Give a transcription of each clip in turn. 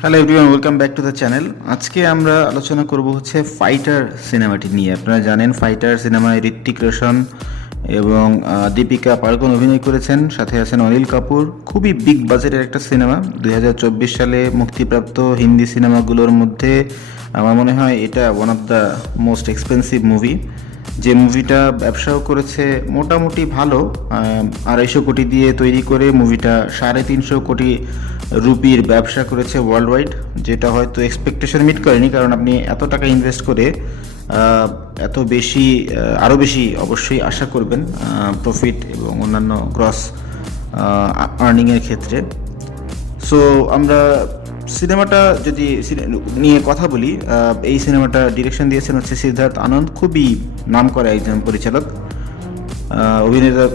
Hello everyone, welcome back to the channel. আজকে আমরা আলোচনা করব হচ্ছে ফাইটার সিনেমাটি নিয়ে। আপনারা জানেন ফাইটার সিনেমায় ঋত্বিক রোশন এবং দীপিকা পাড়ুকোন অভিনয় করেছেন, সাথে আছেন অনিল কাপুর। খুবই বিগ বাজেটের একটা সিনেমা, 2024 সালে মুক্তিপ্রাপ্ত হিন্দি সিনেমাগুলোর মধ্যে আমার মনে হয় এটা one of the most expensive movie. যে মুভিটা ব্যবসাও করেছে মোটামুটি ভালো, 250 কোটি দিয়ে তৈরি করে মুভিটা 350 কোটি রুপির ব্যবসা করেছে ওয়ার্ল্ড ওয়াইড, যেটা হয়তো এক্সপেকটেশন মিট করেনি। কারণ আপনি এত টাকা ইনভেস্ট করে এত বেশি, আরও বেশি অবশ্যই আশা করবেন প্রফিট এবং অন্যান্য গ্রস আর্নিংয়ের ক্ষেত্রে। সো আমরা সিনেমাটা যদি নিয়ে কথা বলি, এই সিনেমাটা ডিরেকশন দিয়েছেন হচ্ছে সিদ্ধার্থ আনন্দ, খুবই নামকরা একজন পরিচালক।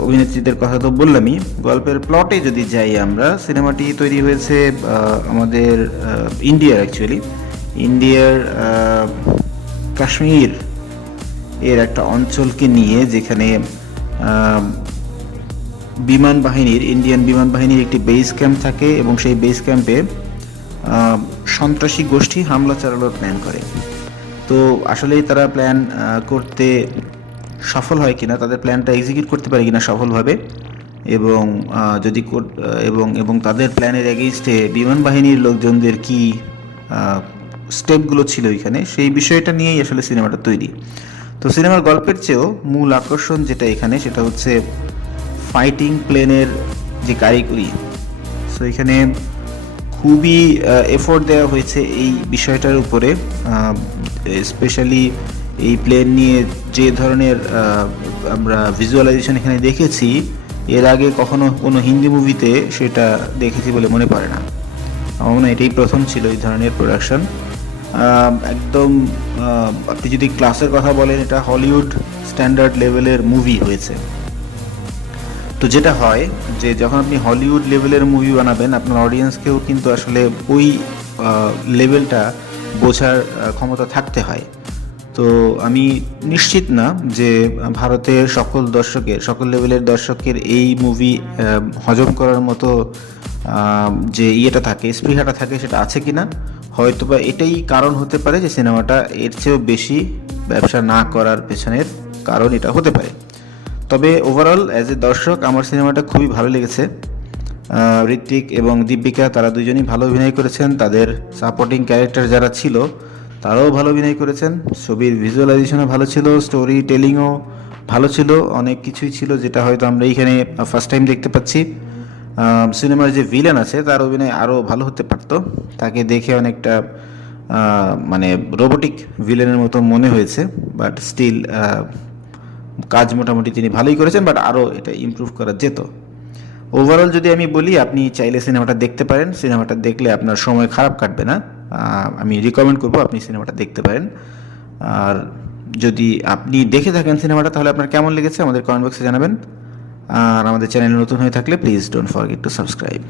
অভিনেত্রীদের কথা তো বললামই। গল্পের প্লটে যদি যাই, আমরা সিনেমাটি তৈরি হয়েছে আমাদের ইন্ডিয়ার কাশ্মীর এর একটা অঞ্চলকে নিয়ে, যেখানে ইন্ডিয়ান বিমান বাহিনীর একটি বেস ক্যাম্প থাকে এবং সেই বেস ক্যাম্পে সন্ত্রাসী গোষ্ঠী হামলা চালানোর প্ল্যান করে। তো আসলেই তারা প্ল্যান করতে সফল হয় কিনা, তাদের প্ল্যানটা এক্সিকিউট করতে পারে কিনা সফলভাবে, এবং যদি এবং তাদের প্ল্যানের এগেইনস্টে বিমান বাহিনীর লোকজনদের কি স্টেপগুলো ছিল এখানে, সেই বিষয়টা নিয়েই আসলে সিনেমাটা তৈরি। তো সিনেমার গল্পের চেয়েও মূল আকর্ষণ যেটা এখানে, সেটা হচ্ছে ফাইটিং প্লেনের যে কারিগরি। সো এখানে খুবই এফোর্ট দেওয়া হয়েছে এই বিষয়টার উপরে। স্পেশালি এই প্লেন নিয়ে যে ধরনের আমরা ভিজুয়ালাইজেশন এখানে দেখেছি, এর আগে কখনো কোনো হিন্দি মুভিতে সেটা দেখেছি বলে মনে পড়ে না। আমার মনে হয় এটাই প্রথম ছিল এই ধরনের প্রোডাকশন। একদম আপনি যদি ক্লাসের কথা বলেন, এটা হলিউড স্ট্যান্ডার্ড লেভেলের মুভি হয়েছে। তো যেটা হয় যে যখন আপনি হলিউড লেভেলের মুভি বানাবেন, আপনার অডিয়েন্সকেও কিন্তু আসলে ওই লেভেলটা বোঝার ক্ষমতা থাকতে হয়। তো আমি নিশ্চিত না যে ভারতের সকল লেভেলের দর্শকের এই মুভি হজম করার মতো যে স্পৃহাটা থাকে সেটা আছে কিনা। হয়তোবা এটাই কারণ হতে পারে যে সিনেমাটা এর চেয়েও বেশি ব্যবসা না করার পেছনের কারণ এটা হতে পারে। তবে ওভারঅল অ্যাজ এ দর্শক আমার সিনেমাটা খুবই ভালো লেগেছে। ঋত্বিক এবং দীপিকা তারা দুজনেই ভালো অভিনয় করেছেন, তাদের সাপোর্টিং ক্যারেক্টার যারা ছিল তারাও ভালো অভিনয় করেছেন। ছবির ভিজুয়ালাইজেশনও ভালো ছিল, স্টোরি টেলিংও ভালো ছিল, অনেক কিছুই ছিল যেটা হয়তো আমরা এইখানে ফার্স্ট টাইম দেখতে পাচ্ছি। সিনেমার যে ভিলেন আছে তার অভিনয় আরও ভালো হতে পারতো, তাকে দেখে অনেকটা মানে রোবোটিক ভিলেনের মতো মনে হয়েছে, বাট স্টিল কাজ মোটামুটি তিনি ভালোই করেছেন, বাট আরও এটা ইমপ্রুভ করা যেত। ওভারঅল যদি আমি বলি, আপনি চাইলে সিনেমাটা দেখতে পারেন। সিনেমাটা দেখলে আপনার সময় খারাপ কাটবে না। আমি রিকমেন্ড করবো আপনি সিনেমাটা দেখতে পারেন। আর যদি আপনি দেখে থাকেন সিনেমাটা, তাহলে আপনার কেমন লেগেছে আমাদের কমেন্ট বক্সে জানাবেন। আর আমাদের চ্যানেলে নতুন হয়ে থাকলে please don't forget to subscribe.